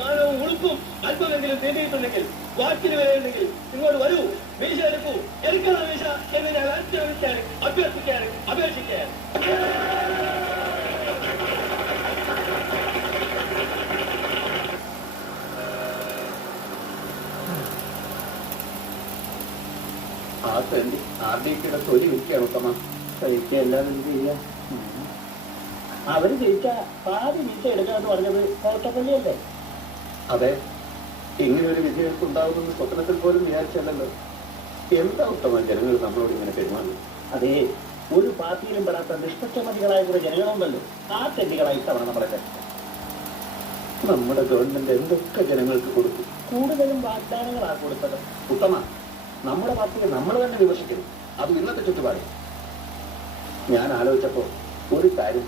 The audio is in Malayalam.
മാനവും ഉളുപ്പും അല്പമെങ്കിലും നേടിയിട്ടുണ്ടെങ്കിൽ വാക്കിന് വിലയുണ്ടെങ്കിൽ ഇങ്ങോട്ട് വരൂ, മീശ എടുക്കൂ, എടുക്കണം മീശ എന്ന് ഞാൻ അഭ്യർത്ഥിക്കാൻ അപേക്ഷിക്കാൻ. ആ തണ്ടി ആർഡിയുടെ തൊലി വിൽക്കുകയാണ് ഉത്തമ. കഴിക്കല്ലാതെ എന്ത് ചെയ്യാം? അവര് ജയിച്ച പാതി വീഴ്ച എടുക്കാന്ന് പറഞ്ഞത് കോട്ടപ്പള്ളിയല്ലേ? അതെ, ഇങ്ങനെ ഒരു വിജയം ഉണ്ടാവുമെന്ന് സ്വപ്നത്തിൽ പോലും വിചാരിച്ചല്ലോ. എന്താ ഉത്തമ ജനങ്ങൾ നമ്മളോട് ഇങ്ങനെ പെരുമാറുന്നു? അതേ, ഒരു പാർട്ടിയിലും പെടാത്ത നിഷ്പക്ഷമതികളായ കുറെ ജനങ്ങളുണ്ടല്ലോ, ആ തെണ്ടികളായി തവണ നമ്മളെ കഷ്ടം. നമ്മുടെ ഗവൺമെന്റ് എന്തൊക്കെ ജനങ്ങൾക്ക് കൊടുത്തു? കൂടുതലും വാഗ്ദാനങ്ങളാ കൊടുത്തത്. ഉത്തമ, നമ്മുടെ പാർട്ടിയെ നമ്മൾ തന്നെ വിമർശിക്കുന്നു, അതും ഇന്നത്തെ ചുറ്റുപാട്. ഞാൻ ആലോചിച്ചപ്പോ ഒരു കാര്യം